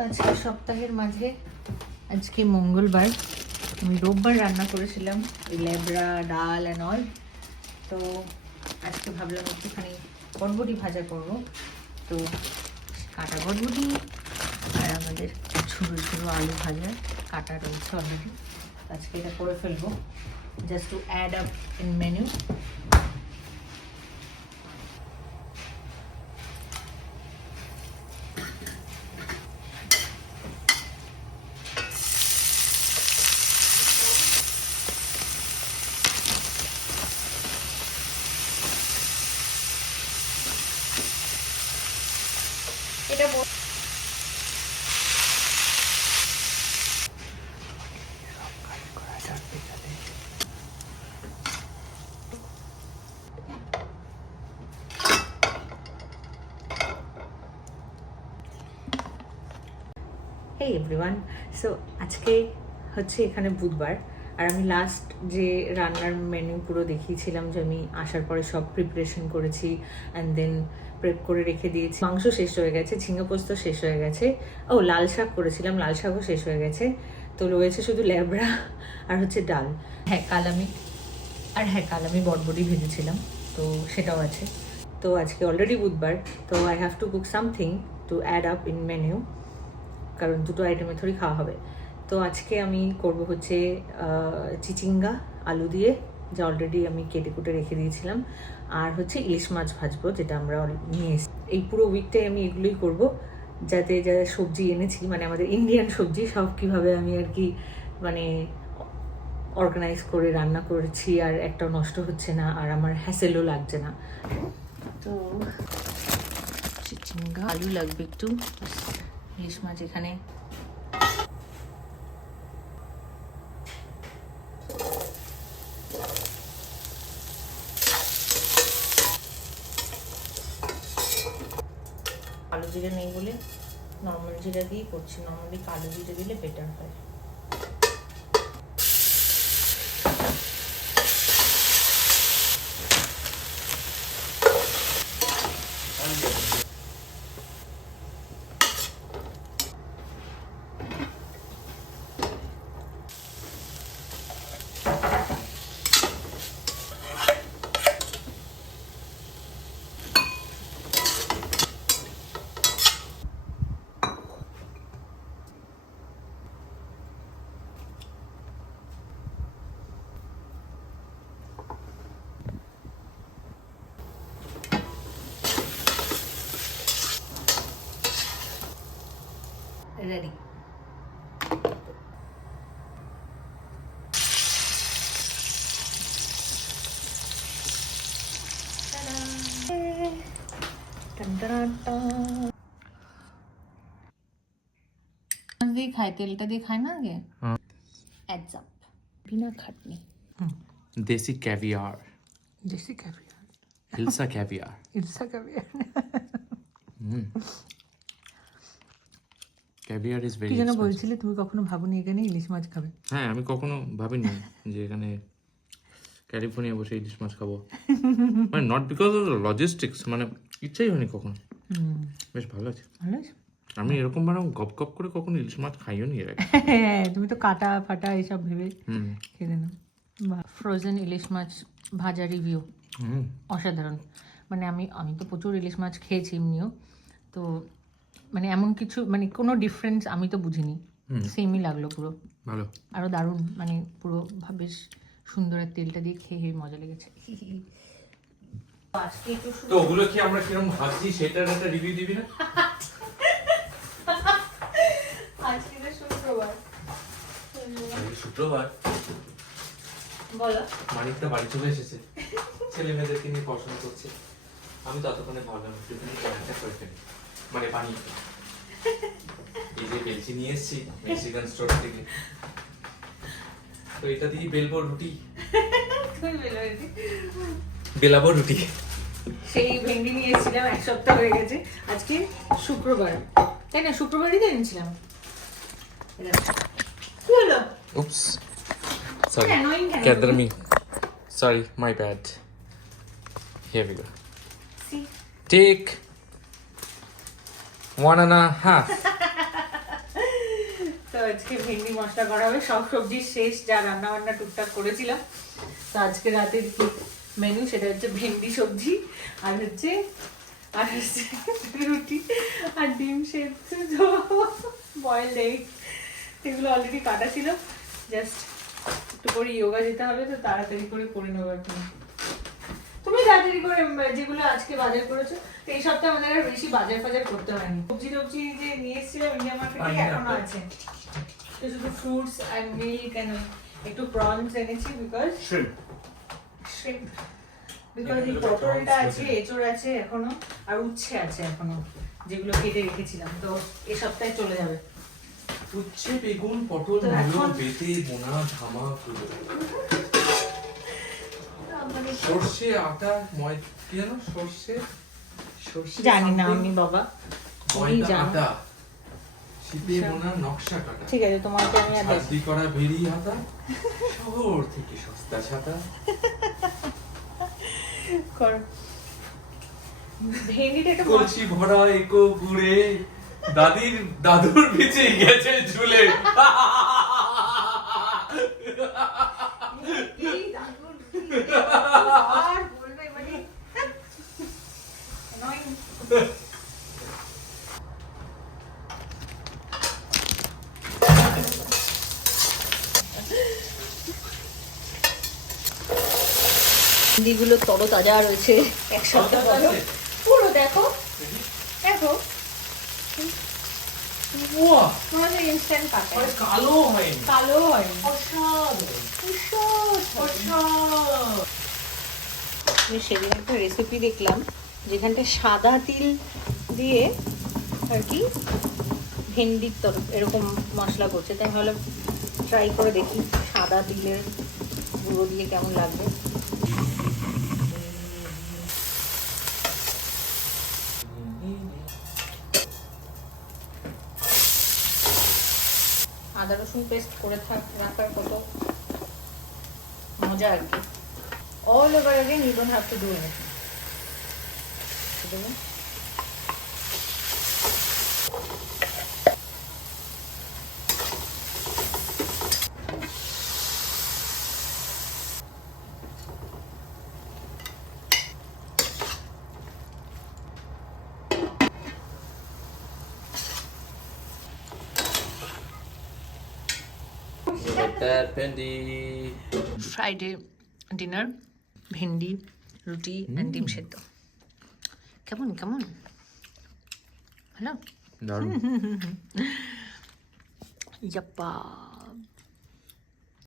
আজকে সপ্তাহের মাঝে আজকে মঙ্গলবার, আমি রোববার রান্না করেছিলাম লেবড়া ডাল অ্যান্ড অল। তো আজকে ভাবলাম একটুখানি বটবটি ভাজা করব। তো কাটা বটবটি আর আমাদের ছোটো ছোটো আলু ভাজা কাটা রয়েছে অলরেডি। আজকে এটা করে ফেলবো just to add up in menu. এটা হে এভরিওয়ান, সো আজকে হচ্ছে এখানে বুধবার, আর আমি লাস্ট যে রান্নার মেনু পুরো দেখিয়েছিলাম যে আমি আসার পরে সব প্রিপারেশন করেছি অ্যান্ড দেন প্রেপ করে রেখে দিয়েছি। মাংস শেষ হয়ে গেছে, ঝিঙে পোস্ত শেষ হয়ে গেছে, ও লাল শাক করেছিলাম, লাল শাকও শেষ হয়ে গেছে। তো রয়েছে শুধু লেবড়া আর হচ্ছে ডাল। কাল আমি বটবটি ভেজেছিলাম, তো সেটাও আছে। তো আজকে অলরেডি বুধবার, তো I have to cook something to add up in menu, কারণ দুটো আইটেমে থোড়ি খাওয়া হবে। তো আজকে আমি করব হচ্ছে চিচিঙ্গা আলু দিয়ে, যা অলরেডি আমি কেটে কুটে রেখে দিয়েছিলাম, আর হচ্ছে ইলিশ মাছ ভাজবো, যেটা আমরা নিয়ে এসেছি। এই পুরো উইকটাই আমি এগুলোই করব, যাতে যা সবজি এনেছি, মানে আমাদের ইন্ডিয়ান সবজি সব কীভাবে আমি আর কি মানে অর্গানাইজ করে রান্না করেছি, আর একটাও নষ্ট হচ্ছে না, আর আমার হ্যাসেলও লাগছে না। তো চিচিঙ্গা আলু লাগবে একটু, ইলিশ মাছ এখানে কালো জিরা নেই বলে নর্মাল জিরা দিয়েই করছি। নর্মালি কালো জিরা দিলে বেটার হয়। রেডি। দিয়ে খায়, তেলটা দিয়ে খায় না আগে। অ্যাডস আপ, বিনা খাটনি। Desi caviar, desi caviar, hilsa caviar. Hilsa caviar. Caviar is কি वेरी যেন বলছিলে, তুমি কখনো ভাবনি এখানে ইলিশ মাছ খাবে? হ্যাঁ, আমি কখনো ভাবিনি যে এখানে ক্যালিফোর্নিয়া বসে ইলিশ মাছ খাবো। মানে নট বিকজ অফ লজিস্টিক্স, মানে ইচ্ছাই হয়নি কখনো। বেশ ভালো আছে। ভালো আছে? আমি এরকম মানে গপ গপ করে কখনো ইলিশ মাছ খাইও নি এর আগে। হ্যাঁ, তুমি তো কাটা ফাটা এইসব ভেবে খেলে নাও। ফ্রোজেন ইলিশ মাছ ভাজা রিভিউ অসাধারণ। মানে আমি তো প্রচুর ইলিশ মাছ খেয়েছি এমনিও, তো মানে এমন কিছু মানে কোনো ডিফারেন্স আমি তো বুঝিনি, সেমই লাগলো পুরো। ভালো, আরও দারুণ, মানে পুরো বেশ সুন্দর, আর তেলটা দিয়ে খেয়ে হেবি মজা লেগেছে। তো ওগুলো কি আমরা কিরকম ভাবছি সেটার একটা রিভিউ দিবি না? আজকে তো শুক্রবার। শুক্রবার বলো। মানিকটা বাড়ি চলে এসেছে, ছেলে মেয়েদেরকে নিয়ে পড়াশোনা করছে। আমি ততক্ষণে ভাবলাম একটুখানি রান্নাটা করে ফেলি, মানে বানিয়ে। এই যে বেলচি নিয়ে এসেছি মেক্সিকান স্টোর থেকে, তো এটা দিয়ে বেলবো রুটি, বেলাবো রুটি। সেই ভেন্ডি নিয়ে এসেছিলাম, এক সপ্তাহ হয়ে গেছে। আজকে শুক্রবার, তাই না? শুক্রবারই তো এনেছিলাম। কি হলো? Oops. Sorry. Gather me. Sorry, my bad. Here we go. See? Take 1.5. আজকে ভেন্ডি মশলা করা হবে, সব সবজি শেষ, যা রান্না বান্না টুকটাক করেছিলাম। তো আজকে রাতের কি মেনু সেটা হচ্ছে ভেন্ডি সবজি আর হচ্ছে রুটি আর ডিম সেদ্ধ, বয়েলড এগ, এগুলো অলরেডি কাটা ছিল, জাস্ট একটু করে যোগা যেতে হবে তো তাড়াতাড়ি করে করে নেবো এখন। তুমি তাড়াতাড়ি করে যেগুলো আজকে বাজার করেছো, তো এই সপ্তাহে আমাদের আর বেশি বাজার ফাজার করতে হয়নি। সবজি টবজি যে নিয়ে এসেছিলাম ইন্ডিয়া মার্কেটে এখনো আছে, তো শুধু ফ্রুটস আর মিল্ক এন্ড একটু প্রনস এনেছি বিকজ বিকজ এই পটলটা আছে, এঁচড় আছে এখনো, আর উচ্ছে আছে এখনো, যেগুলো কেটে রেখেছিলাম, তো এই সপ্তাহে চলে যাবে। উচ্ছে, বেগুন, পটল, তো মূলো, এখন- বেতে, বোনা, ধামা, কুলো। সর্ষে, আটা, ময়দা, কি জানো? সর্ষে জানি না something, আমি বাবা, তুমি ময়দা, জানো। আটা, শীতে বোনা, নকশা কাটা, ঠিক আছে, তোমাকে আমি আর দেখি। ছাতি করা বেরি হাতা, শহর থেকে সস্তা ছাতা। কর। ভেন্ডিটা একটু কলসি ভরা একো ঘুরে, দাদুর পিছে গেছে ঝুলে। এই দারুণ, আর বলবে মানে annoying। ভেন্ডিগুলো তরতাজা রয়েছে, এক সপ্তাহ পরে পুরো দেখো দেখো, ওয়া, মনে হচ্ছে ইনস্ট্যান্ট কাটা, আরে কালো হয়নি। কালো হয় অসাধারণ। আমি সেদিন একটা রেসিপি দেখলাম যেখানটা সাদা তিল দিয়ে আর কি ভেন্ডির এরকম মশলা করছে, তাই ভাবলাম ট্রাই করে দেখি সাদা তিলের গুঁড়ো দিয়ে কেমন লাগবে। আদা রসুন পেস্ট করে রাখার কত মজা আর কি। All over again, you don't have to do anything. Friday dinner, ভেন্ডি, রুটি অ্যান্ড ডিম সেদ্ধ। কেমন কেমন হ্যালো, দারুণ। ইয়াপ্পা।